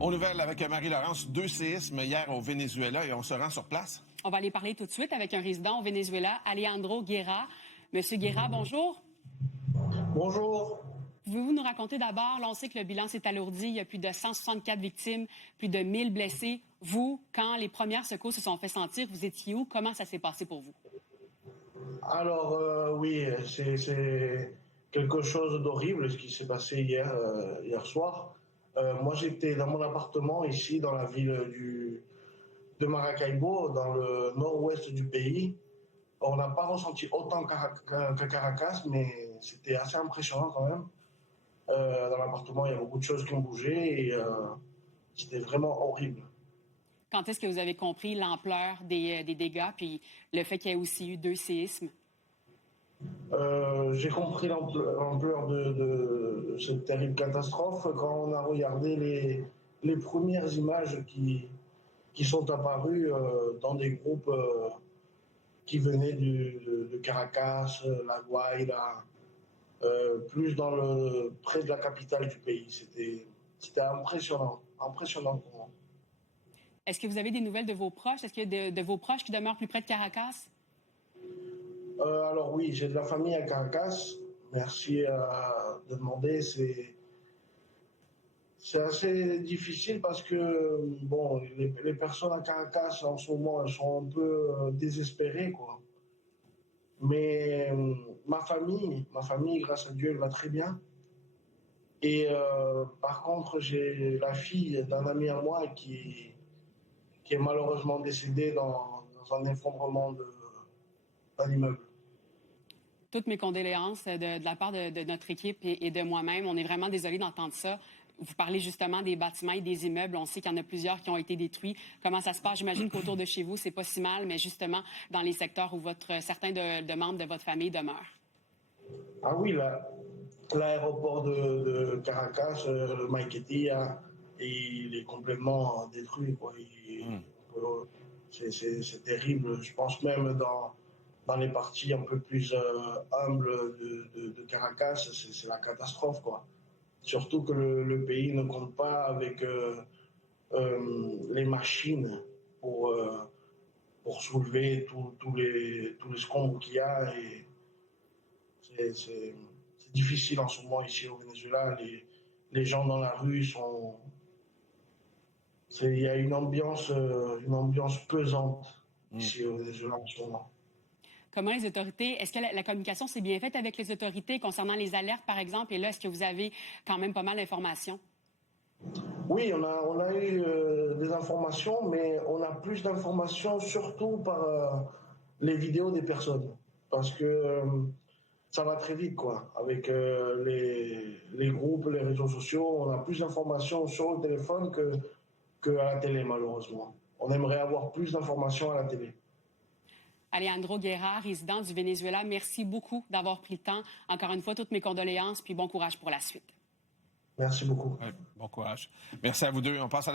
Aux nouvelles avec Marie-Laurence, 2 séismes hier au Venezuela et on se rend sur place. On va aller parler tout de suite avec un résident au Venezuela, Alejandro Guerra. Monsieur Guerra, bonjour. Bonjour. Pouvez-vous nous raconter d'abord, là, on sait que le bilan s'est alourdi, il y a plus de 164 victimes, plus de 1000 blessés. Vous, quand les premières secousses se sont fait sentir, vous étiez où? Comment ça s'est passé pour vous? Alors, oui, c'est quelque chose d'horrible ce qui s'est passé hier soir. Moi, j'étais dans mon appartement ici, dans la ville de Maracaibo, dans le nord-ouest du pays. On n'a pas ressenti autant qu'à Caracas, mais c'était assez impressionnant quand même. Dans l'appartement, il y a beaucoup de choses qui ont bougé et c'était vraiment horrible. Quand est-ce que vous avez compris l'ampleur des dégâts, puis le fait qu'il y ait aussi eu 2 séismes? J'ai compris l'ampleur de cette terrible catastrophe quand on a regardé les premières images qui sont apparues dans des groupes qui venaient de Caracas, La Guaira, plus près de la capitale du pays. C'était impressionnant pour moi. Est-ce que vous avez des nouvelles de vos proches? Est-ce qu'il y a de vos proches qui demeurent plus près de Caracas? Alors oui, j'ai de la famille à Caracas. Merci de demander. C'est assez difficile parce que bon, les personnes à Caracas en ce moment, elles sont un peu désespérées, quoi. Mais ma famille, grâce à Dieu, elle va très bien. Et par contre, j'ai la fille d'un ami à moi qui est malheureusement décédée dans un effondrement d'un immeuble. Toutes mes condoléances de la part de notre équipe et de moi-même. On est vraiment désolés d'entendre ça. Vous parlez justement des bâtiments et des immeubles. On sait qu'il y en a plusieurs qui ont été détruits. Comment ça se passe? J'imagine qu'autour de chez vous, c'est pas si mal, mais justement dans les secteurs où certains de membres de votre famille demeurent. Ah oui, l'aéroport de Caracas, le Maiquetía, il est complètement détruit, quoi. C'est terrible. Je pense même dans les parties un peu plus humbles de Caracas, c'est la catastrophe, quoi. Surtout que le pays ne compte pas avec les machines pour soulever tous les escombres qu'il y a. Et c'est difficile en ce moment ici au Venezuela. Les gens dans la rue il y a une ambiance pesante ici au Venezuela en ce moment. Comment les autorités, est-ce que la communication s'est bien faite avec les autorités concernant les alertes, par exemple? Et là, est-ce que vous avez quand même pas mal d'informations? Oui, on a eu des informations, mais on a plus d'informations surtout par les vidéos des personnes. Parce que ça va très vite, quoi. Avec les groupes, les réseaux sociaux, on a plus d'informations sur le téléphone que à la télé, malheureusement. On aimerait avoir plus d'informations à la télé. Alejandro Guerra, résident du Venezuela, merci beaucoup d'avoir pris le temps. Encore une fois, toutes mes condoléances, puis bon courage pour la suite. Merci beaucoup. Ouais, bon courage. Merci à vous deux. On passe à